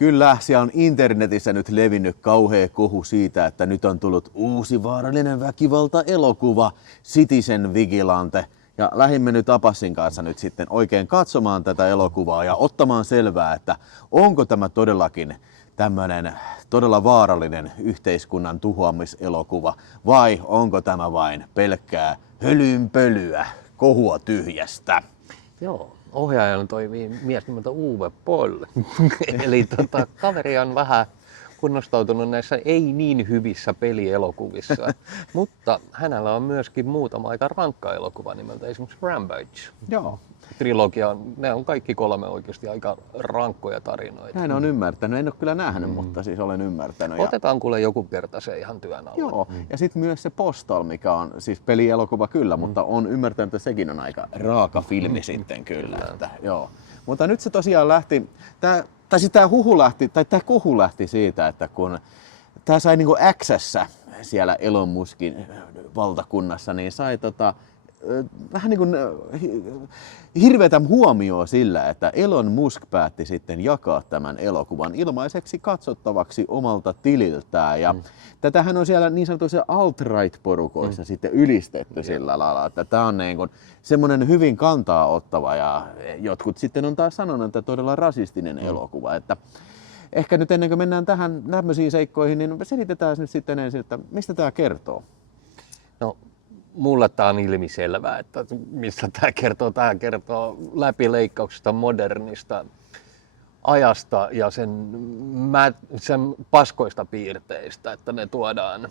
Kyllä, siellä on internetissä nyt levinnyt kauhea kohu siitä, että nyt on tullut uusi vaarallinen väkivalta-elokuva, Citizen Vigilante. Ja lähdimme nyt Apassin kanssa nyt sitten oikein katsomaan tätä elokuvaa ja ottamaan selvää, että onko tämä todellakin tämmöinen todella vaarallinen yhteiskunnan tuhoamiselokuva vai onko tämä vain pelkkää hölynpölyä, kohua tyhjästä. Joo, ohjaajana toimii mies nimeltä Uwe Boll. Eli kaveri on vähän kunnostautunut näissä ei niin hyvissä pelielokuvissa, mutta hänellä on myöskin muutama aika rankka elokuva nimeltä esimerkiksi Rampage. Joo. Trilogia, ne on kaikki 3 oikeasti aika rankkoja tarinoita. Näin on ymmärtänyt, en ole kyllä nähnyt, mutta siis olen ymmärtänyt. Otetaan kuule joku kerta se ihan työn alle. Joo, ja sitten myös se Postal, mikä on siis pelielokuva kyllä, mutta on ymmärtänyt, että sekin on aika raaka filmi sitten kyllä. Että, joo. Mutta nyt se tosiaan lähti, tämä kohu lähti siitä, että kun tämä sai niinku X:ssä siellä Elon Muskin valtakunnassa, niin sai vähän niin kuin hirveätä huomioon sillä, että Elon Musk päätti sitten jakaa tämän elokuvan ilmaiseksi katsottavaksi omalta tililtään. Ja tätähän on siellä niin sanotuissa alt-right-porukoissa sitten ylistetty sillä lailla, että tämä on niin kuin semmoinen hyvin kantaa ottava ja jotkut sitten on taas sanonut, että todella rasistinen elokuva. Että ehkä nyt ennen kuin mennään tähän tämmöisiin seikkoihin, niin selitetään nyt sitten ensin, että mistä tämä kertoo. No, mulle tämä on ilmiselvää, että mistä tämä kertoo. Tämä kertoo läpileikkauksesta modernista ajasta ja sen paskoista piirteistä, että ne tuodaan,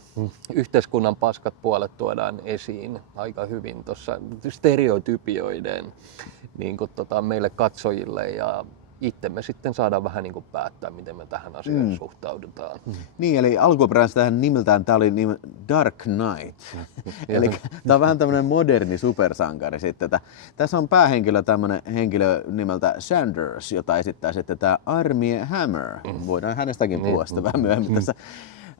yhteiskunnan paskat puolet tuodaan esiin aika hyvin tuossa stereotypioiden niin kuin meille katsojille ja itse me sitten saadaan vähän niin kuin päättää, miten me tähän asiaan suhtaudutaan. Niin, eli alkuperäisesti tähän nimeltään tämä oli Dark Knight. Eli tämä on vähän tämmöinen moderni supersankari sitten. Tässä on päähenkilö tämmöinen henkilö nimeltä Sanders, jota esittää sitten tämä Armie Hammer. Voidaan hänestäkin puhua sitä vähän myöhemmin tässä.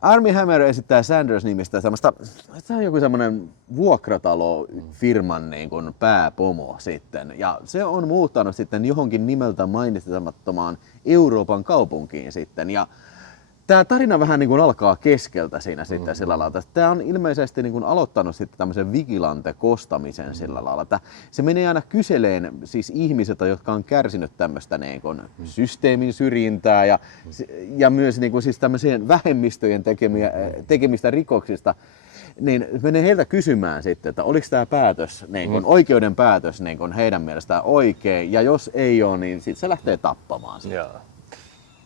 Armie Hammer esittää Sanders-nimistä semmoista, se on joku semmoinen vuokratalo-firman niin kuin pääpomo sitten. Ja se on muuttanut sitten johonkin nimeltä mainitsemattomaan Euroopan kaupunkiin sitten. Ja tämä tarina vähän niin kuin alkaa keskeltä siinä sitten sillä lailla. Tämä on ilmeisesti niin kuin aloittanut sitten tämmöisen vigilante-kostamisen sillä lailla. Että se menee aina kyseleen siis ihmisiltä, jotka on kärsinyt tämmöistä niin kuin systeemin syrjintää ja myös niin kuin siis tämmöisien vähemmistöjen tekemistä rikoksista. Niin menee heiltä kysymään sitten, että oliko tämä päätös, niin kun, oikeuden päätös niin kun heidän mielestään oikein, ja jos ei ole, niin sitten se lähtee tappamaan sitä.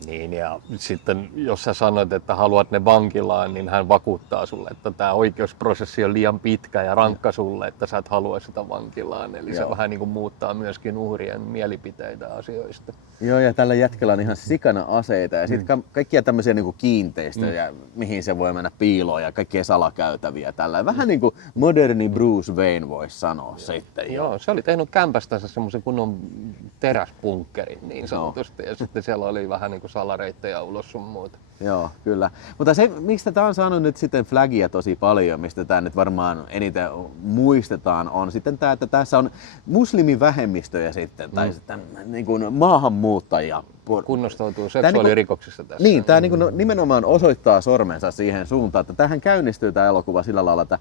Niin, ja sitten jos sä sanoit, että haluat ne vankilaan, niin hän vakuuttaa sulle, että tämä oikeusprosessi on liian pitkä ja rankka sulle, että sä et halua sitä vankilaan. Eli se vähän niin kuin muuttaa myöskin uhrien mielipiteitä asioista. Joo, ja tällä jätkellä on ihan sikana aseita ja sitten kaikkia tämmöisiä niin kuin kiinteistöjä, mihin se voi mennä piiloon ja kaikkia salakäytäviä. Tällä vähän niin kuin moderni Bruce Wayne voisi sanoa sitten. Joo, se oli tehnyt kämpästänsä semmoisen kunnon teräspunkkerin niin sanotusti. Ja sitten siellä oli vähän niin kuin salareittejä ulos sun muuta. Joo, kyllä. Mutta se, mistä tämä on saanut nyt sitten flagia tosi paljon, mistä tämä nyt varmaan eniten muistetaan, on sitten tämä, että tässä on muslimivähemmistöjä sitten, tai sitten niin kuin maahanmuuttajia. Kunnostautuu seksuaalirikoksissa tässä. Niin, tämä niin nimenomaan osoittaa sormensa siihen suuntaan, että tähän käynnistyy tämä elokuva sillä lailla, että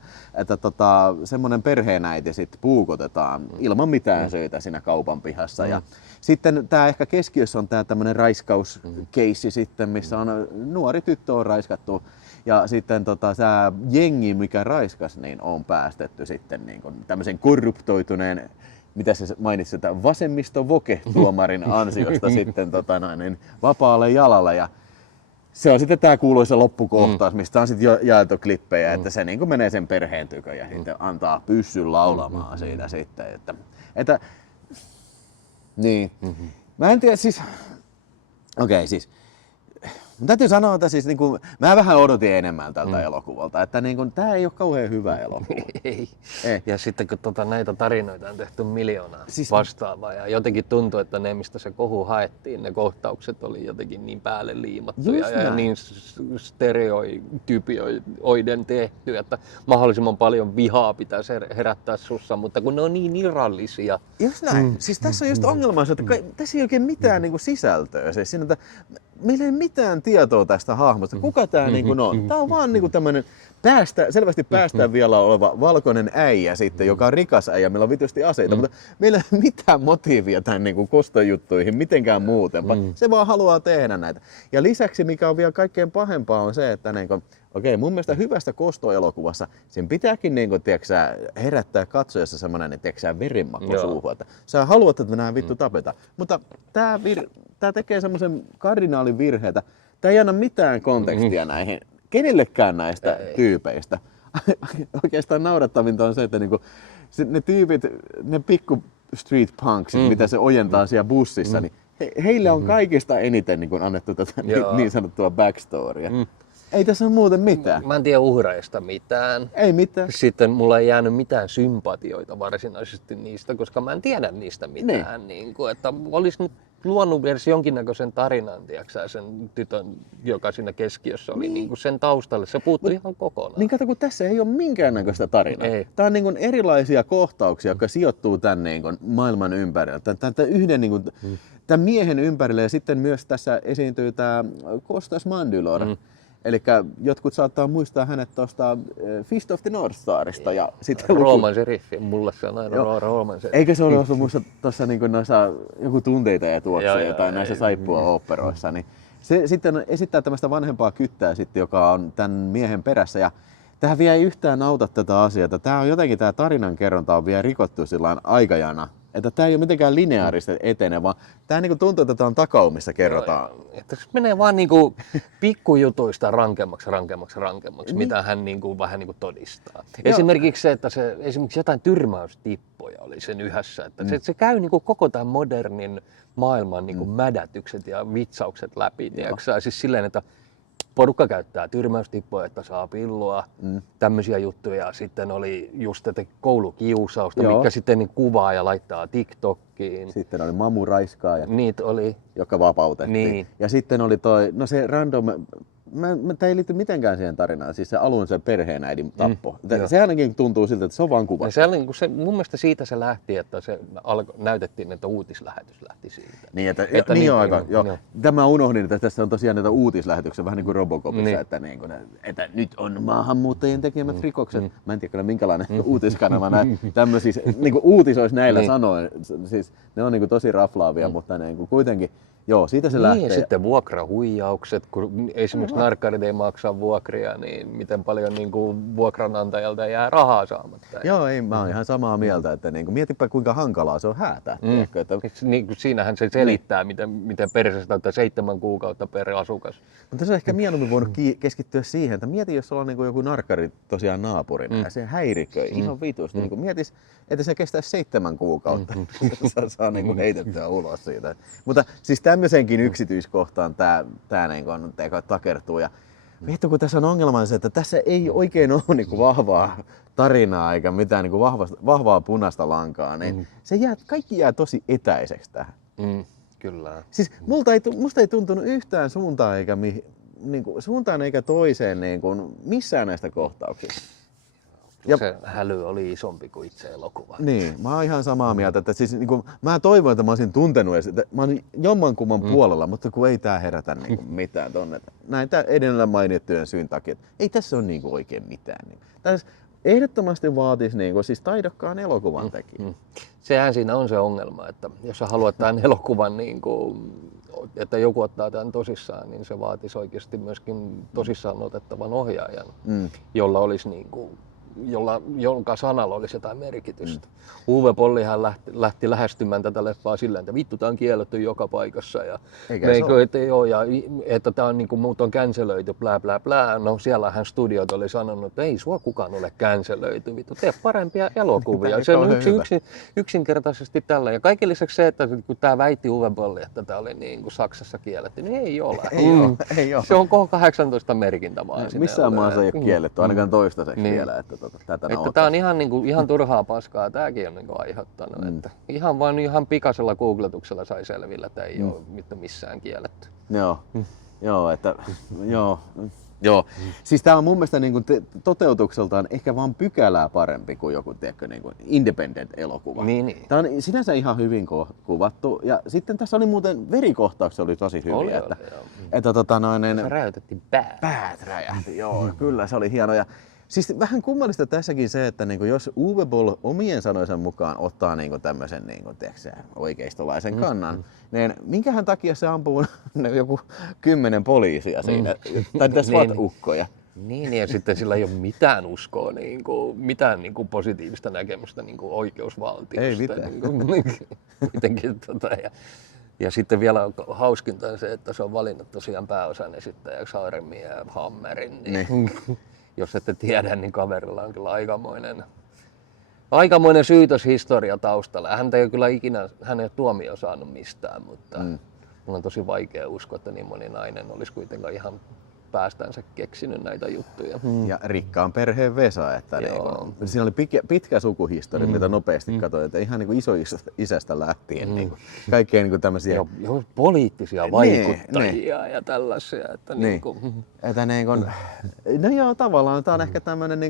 semmoinen perheenäiti sitten puukotetaan ilman mitään syytä siinä kaupan pihassa. Ja sitten tämä ehkä keskiössä on tämä tämmöinen raiskauskeissi sitten, missä on nuori tyttö on raiskattu. Ja sitten tämä jengi, mikä raiskas, niin on päästetty sitten niin kuin tämmöisen korruptoituneen, mitä se mainitsi, että vasemmisto-voke-tuomarin ansiosta sitten niin vapaalle jalalle. Ja se on sitten tämä kuuluisa loppukohtaus, mistä on sitten jaettu klippejä, että se niin kuin menee sen perheen tykö ja sitten antaa pyssyn laulamaan siitä sitten. Että niin. Mä en tiedä siis, siis täytyy sanoa, että siis niinku, mä vähän odotin enemmän tältä elokuvalta, että niinku, tää ei ole kauhean hyvä elokuva. Ei. Ja sitten kun näitä tarinoita on tehty miljoonaa vastaavaa ja jotenkin tuntuu, että ne mistä se kohu haettiin, ne kohtaukset oli jotenkin niin päälle liimattuja ja niin stereotypioiden tehty, että mahdollisimman paljon vihaa pitäisi herättää sussa, mutta kun ne on niin irrallisia. Just näin. Siis tässä on just ongelma, että tässä ei oikein mitään niinku sisältöä. Siis siinä, että meillä ei mitään tietoa tästä hahmosta. Kuka tää niinku on? Tää on vaan niinku tämmönen selvästi päästään vielä oleva valkoinen äijä sitten, joka on rikas äijä, meillä on vitusti aseita, mutta meillä ei ole mitään motiivia tämän niinku kostojuttuihin mitenkään muuten. Se vaan haluaa tehdä näitä. Ja lisäksi, mikä on vielä kaikkein pahempaa, on se, että niinku, mun mielestä hyvästä kostoelokuvassa sen pitääkin niinku, herättää katsojassa semmoinen verenmaku suuhun, että sä haluat, että me nää vittu tapetaan. Mutta tää tekee semmoisen kardinaalin virheitä. Tää ei anna mitään kontekstia näihin kenellekään näistä tyypeistä. Oikeastaan naurettavinta on se, että niinku, ne tyypit, ne pikku street punksit, mitä se ojentaa siellä bussissa, niin heille on kaikista eniten niin kun annettu tätä niin sanottua backstorya. Ei tässä ole muuten mitään. Mä en tiedä uhreista mitään. Ei mitään. Sitten mulla ei jäänyt mitään sympatioita varsinaisesti niistä, koska mä en tiedä niistä mitään. Niin kuin, että olisi nyt luonut edes jonkinnäköisen tarinan, tiiäksä, sen tytön, joka siinä keskiössä oli niin kuin sen taustalle. Se puuttui ihan kokonaan. Niin kato, kun tässä ei ole minkäännäköistä tarinaa. Ei. Tää on niin kuin erilaisia kohtauksia, jotka sijoittuu tämän niin kuin maailman ympärille. Tämän yhden niin kuin, tämän miehen ympärille, ja sitten myös tässä esiintyy tämä Kostas Mandylor. Eli jotkut saattaa muistaa hänet tuosta Fist of the North Starista. Ja sitten Rooman seriffi, mulle se on aina Rooman seriffi. Eikö se ole ollut muista tuossa niin noissa joku tunteita ja tuoksia jotain näissä saippua-oopperoissa. Niin se sitten esittää tämmöistä vanhempaa kyttää sitten, joka on tämän miehen perässä. Ja tähän vielä ei yhtään auta tätä asiaa. Tämä on jotenkin, tämä tarinankerronta on vielä rikottu sillain aikajana. Että tämä ei ole mitenkään lineaarisesti etene, vaan tämä niin tuntuu, että tämä on takaumissa kerrotaan. Että se menee vaan niinku pikkujutuista rankemmaksi, mitä hän niinku vähän niinku todistaa. Esimerkiksi se, että esimerkiksi jotain tyrmäystippoja oli sen yhdessä. Että se käy niinku koko tämän modernin maailman niinku mädätykset ja vitsaukset läpi. Siis silleen, että porukka käyttää tyrmäystippoja, että saa pillua, tämmöisiä juttuja. Sitten oli just tätä koulukiusausta, mikä sitten niin kuvaa ja laittaa TikTokkiin. Sitten oli mamuraiskaaja, niitä oli, joka vapautettiin. Niin. Ja sitten oli se random, tämä ei liity mitenkään siihen tarinaan, siis se alun se perheenäidin tappo. Se ainakin tuntuu siltä, että se on vaan kuva. Mun mielestä siitä se lähti, että se näytettiin, että uutislähetys lähti siitä. Niin, että niin aika. Tämä unohdin, että tässä on tosiaan näitä uutislähetyksiä, vähän niin kuin Robocopissa, että nyt on maahanmuuttajien tekemät rikokset. Mä en tiedä kyllä minkälainen uutiskanava tämmöisiä niin uutisoisi näillä sanoin. Siis ne on niin kuin tosi raflaavia, mutta niin kuin kuitenkin. Joo, siitä se lähtee. Ja sitten vuokrahuijaukset, kun esimerkiksi narkkarit ei maksaa vuokria, niin miten paljon niin kuin vuokranantajalta jää rahaa saamatta. Joo, mä oon ihan samaa mieltä, että niin kuin, mietipä kuinka hankalaa se on häätää. Että niin kuin siinähän se selittää, miten perseestä on 7 kuukautta per asukas. Mutta se on ehkä mieluummin voinut keskittyä siihen, että mieti, jos sulla on niin kuin joku narkkari tosiaan naapurina ja se häiriköi ihan vitusti. Niin mietis, että se kestäisi 7 kuukautta, että saa niin kuin heitettyä ulos siitä. Mutta siis tämmöisenkin yksityiskohtaan tämä niin takertuu. Ja vittu, kun tässä on ongelma se, että tässä ei oikein ole niin kuin vahvaa tarinaa eikä mitään niin kuin vahvaa punaista lankaa, niin kaikki jää tosi etäiseksi tähän. Kyllä. Siis musta ei tuntunut yhtään suuntaan eikä toiseen niin kuin missään näistä kohtauksista. Ja se häly oli isompi kuin itse elokuva. Niin, mä oon ihan samaa mieltä, että siis niin kuin, mä toivon, että mä olisin tuntenut, että mä olin jommankumman puolella, mutta kun ei tää herätä niin kuin mitään tonne. Näin tää edellä mainittujen syyn takia, että ei tässä ole niin kuin oikein mitään. Tässä ehdottomasti vaatisi niin kuin, siis taidokkaan elokuvan tekijä. Sehän siinä on se ongelma, että jos sä haluat tämän elokuvan, niin kuin, että joku ottaa tämän tosissaan, niin se vaatisi myöskin tosissaan otettavan ohjaajan, jolla olisi niin kuin, jonka sanalla olisi jotain merkitystä. Uwe Bollihan lähti lähestymään tätä leffaa sillä, että vittu, tää on kielletty joka paikassa. Ja että tää on niinku, muut on cancelöity, blää blää blää. No siellähän studiot oli sanonut, että ei sua kukaan ole cancelöity, vittu, tee parempia elokuvia. Se on yksinkertaisesti tällä. Ja kaiken lisäksi se, että kun tää väitti Uwe Bolli, että tää oli niinku Saksassa kielletty, niin ei ole. Ei ole. Se on K18 merkintämaa. Missään maassa ei ole kielletty, ainakaan toistaiseksi vielä. Tämä on ihan turhaa paskaa, tämäkin on niinku aiheuttanut. Että ihan pikaisella googletuksella sai selville, että ei ole missään kielletty. Joo. Joo, että joo. Siis tää on mun mielestä niin kuin toteutukseltaan ehkä vaan pykälää parempi kuin joku niin kuin independent-elokuva. Niin. Tää on sinänsä ihan hyvin kuvattu ja sitten tässä oli muuten verikohtaukset oli tosi hyviä. Että Se räjäytettiin päät räjähti, joo, kyllä se oli hieno. Ja siis vähän kummallista tässäkin se, että niinku jos Uwe Boll omien sanojensa mukaan ottaa niinku tämmöisen niinku, oikeistolaisen kannan, niin minkähän takia se ampuu joku 10 poliisia siinä, tai tässä ukkoja. Niin, ja sitten sillä ei ole mitään uskoa, mitään positiivista näkemystä oikeusvaltiosta. Ei mitään. Mitenkin, ja sitten vielä hauskinta on se, että se on valinnut tosiaan pääosan esittäjäksi Armie Hammerin. Niin. Jos ette tiedä, niin kaverilla on kyllä aikamoinen syytöshistoria taustalla. Häntä ei ole kyllä ikinä, hän ei ole tuomio saanut mistään, mutta mulla on tosi vaikea uskoa, että niin moni nainen olisi kuitenkaan ihan päästänsä keksinyt näitä juttuja. Ja rikkaan perheen Vesa, että siinä oli pitkä sukuhistoria, mitä nopeasti katsoin, että ihan niin isästä lähtien niin kaikkea niin tämmöisiä... Joo, poliittisia vaikuttajia ja tällaisia. Että että no joo, tavallaan tää on ehkä tämmönen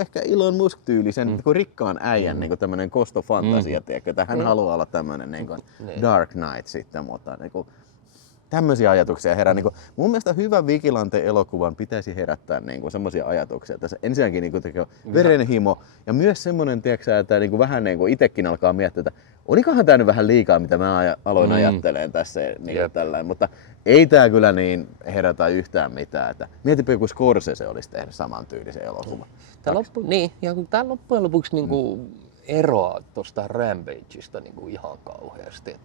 ehkä Elon Musk-tyylisen rikkaan äijän tämmönen kostofantasia, että hän haluaa olla tämmönen Dark Knight sitten, mutta tämmöisiä ajatuksia herää. Mun mielestä hyvän Vigilante-elokuvan pitäisi herättää semmoisia ajatuksia. Että ensinnäkin verenhimo ja myös semmoinen, että vähän itsekin alkaa miettiä, että olikohan tämä nyt vähän liikaa, mitä mä aloin ajattelemaan tässä. Tällainen. Mutta ei tää kyllä niin herätä yhtään mitään. Että mietipä joku Scorsese olisi tehnyt samantyylisen elokuvan. Tämä loppujen lopuksi eroaa tuosta Rampageista ihan kauheasti.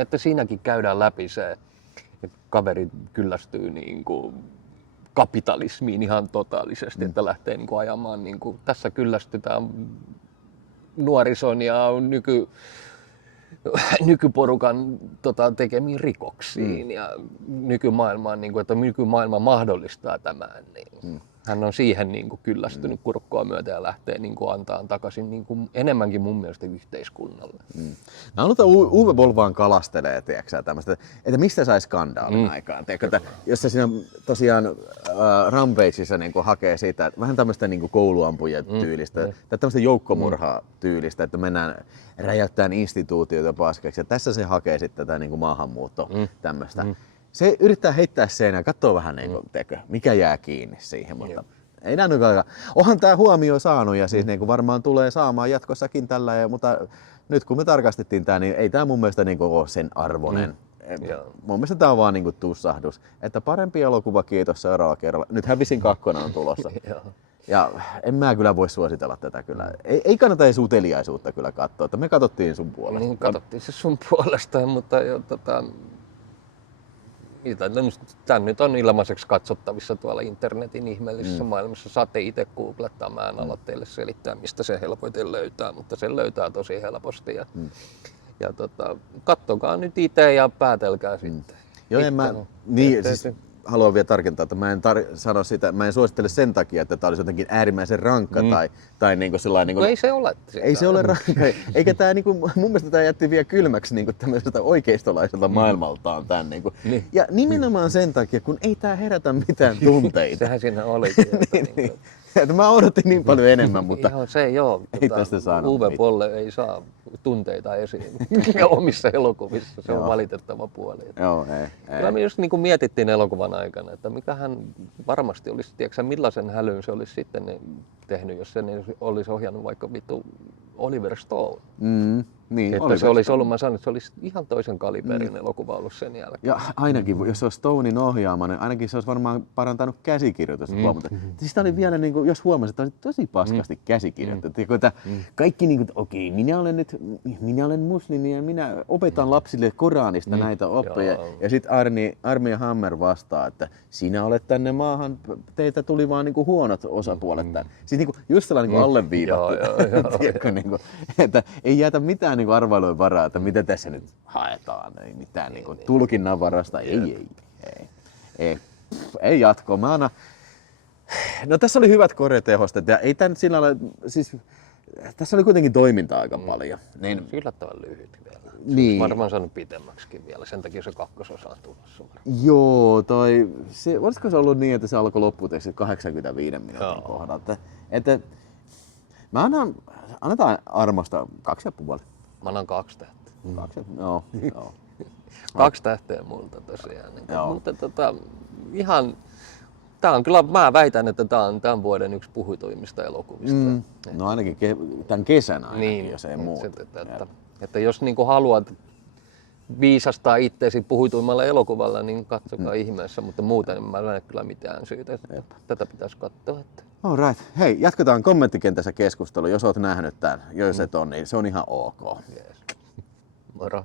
Että siinäkin käydään läpi se, kaveri kyllästyy kapitalismiin ihan totaalisesti, että lähtee ajamaan. Tässä kyllästytään nuorison ja nykyporukan tekemiin rikoksiin ja nykymaailmaan, että nykymaailma mahdollistaa tämän. Hän on siihen kyllästynyt kurkkoa myötä ja lähtee antaa takaisin enemmänkin mun mielestä yhteiskunnalle. Mä haluan, että Uwe Boll vaan kalastelee, tämmöistä, että mistä sai skandaalin aikaan. Jos se siinä tosiaan Rampageissa hakee siitä, että vähän tämmöistä kouluampujien tyylistä, tai tämmöistä joukkomurhaa tyylistä, että mennään räjäyttämään instituutioita paskaksi. Ja tässä se hakee sitten tätä maahanmuuttoa tämmöistä. Se yrittää heittää seinään, katsoo vähän mikä jää kiinni siihen, mutta ei nää onhan tää huomio saanut ja siis varmaan tulee saamaan jatkossakin tällä, mutta nyt kun me tarkastettiin tää, niin ei tää mun mielestä ole sen arvoinen. Mun mielestä tää on vaan tussahdus, että parempi elokuva, kiitos seuraavalla kerralla. Nyt Hävisin 2 on tulossa. Ja en mä kyllä voi suositella tätä kyllä. Ei kannata edes uteliaisuutta kyllä katsoa, että me katsottiin sun puolesta. Niin, katsottiin se sun puolesta, mutta tämä nyt on ilmaiseksi katsottavissa tuolla internetin ihmeellisessä maailmassa. Saatte itse googlettaa, mä en ala teille selittää, mistä se helpoiten löytää, mutta se löytää tosi helposti. Ja kattokaa nyt itse ja päätelkää sitten. Joo, haluan vielä tarkentaa, että mä en sano sitä, mä en suosittele sen takia, että tää olisi jotenkin äärimmäisen rankka tai sellainen. Ei se ole. Ei se ole rankka. Eikä tää mun mielestä tää jätti vielä kylmäksi tämmöiseltä oikeistolaiselta maailmaltaan tän. Ja nimenomaan sen takia, kun ei tää herätä mitään tunteita. Sehän siinä oli. Että mä odotin niin paljon enemmän, mutta ihan se joo. Ei tästä saanut Uwe Boll ei saa tunteita esiin omissa elokuvissa, se on valitettava puoli. Joo, ei. Kyllä me just mietittiin elokuvan aikana, että mikähän varmasti olisi, tiedätkö millaisen hälyn se olisi sitten tehnyt, jos se olisi ohjannut vaikka vittu Oliver Stone. Niin, että se olisi ollut, mä sanon, että se olisi ihan toisen kaliberin elokuva ollut sen jälkeen. Ja ainakin, jos se olisi Stonein ohjaama, niin ainakin se olisi varmaan parantanut käsikirjoitusta. Mutta siis tämä oli vielä, jos huomasit, että oli tosi paskasti käsikirjoitettu. Kaikki, että okei, minä olen muslimi ja minä opetan lapsille Koranista näitä oppeja. Ja sitten Armie Hammer vastaa, että sinä olet tänne maahan, teitä tuli vaan huonot osapuolet tänne. Siis just sellainen alleviivattu. Että ei jäätä mitään arvailujen varaa, että mitä tässä nyt haetaan, ei mitään tulkinnan varasta, ei jatkoa. No tässä oli hyvät koretehosteet ja ei tää nyt sillä lailla, siis tässä oli kuitenkin toimintaa aika paljon. Niin, yllättävän lyhyt vielä. Niin. Varmaan saanut pitemmäksikin vielä, sen takia se kakkososa on tulossa. Joo, olisiko se ollut niin, että se alkoi lopputekstit 85 minuutin Joo. kohdalta. Että mä annetaan armosta 2,5. Mä annan 2 tähteä. Joo, joo. 2 tähteä multa tosiaan. Joo. Mutta ihan, tää on kyllä, mä väitän, että tää on tämän vuoden yksi puhutuimmista elokuvista. No ainakin tämän kesän ainakin, Niin, jos ei muuta. että jos niinku haluat viisastaa itseesi puhutuimmalla elokuvalla, niin katsokaa ihmeessä, mutta muuten mä en näe kyllä mitään syytä. Tätä pitäisi katsoa. Että. All right. Hei, jatketaan kommenttikentässä keskustelua. Jos oot nähnyt tämän, jos et on, niin se on ihan ok. Yes. Moro.